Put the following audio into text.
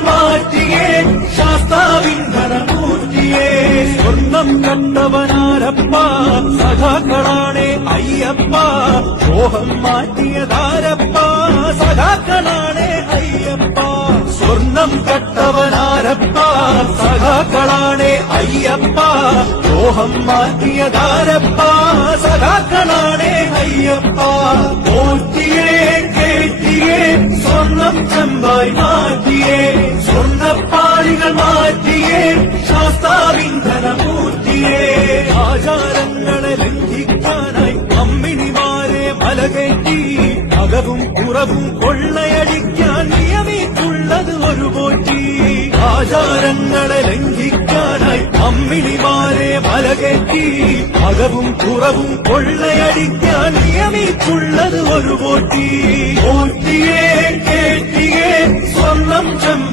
மலர் மாற்றியே சாஸ்தாவின் கரமூர்த்தியே. சொர்க்கம் கண்டவனாரப்பா சகாக்களானே ஐயப்பா. மோகம் மாற்றியதாரப்பா சகாக்களானே ஐயப்பா. சொர்ணம் கட்டவனாரப்பா சகாக்களானே ஐயப்பா. மோகம் மாற்றியதாரப்பா சகாக்களானே ஐயப்பா. போற்றியே ചെമ്പായി മാറ്റിയേ സ്വർണപ്പാളികൾ മാറ്റിയേ ശാസ്താവിന്ധനമൂർത്തിയേ. ആചാരങ്ങളെ ലംഘിക്കാനായി അമ്മിണിമാരെ മലകേറ്റി അകവും കുറവും കൊള്ളയടിക്കാൻ നിയമിച്ചുള്ളത് ഒരു പോറ്റി. ആചാരങ്ങളെ ലംഘിക്കാനായി അമ്മിണിമാരെ മലകേറ്റി അകവും കുറവും കൊള്ളയടിക്കാൻ നിയമിച്ചുള്ളത് ഒരു പോറ്റി. പോറ്റിയേ جمجم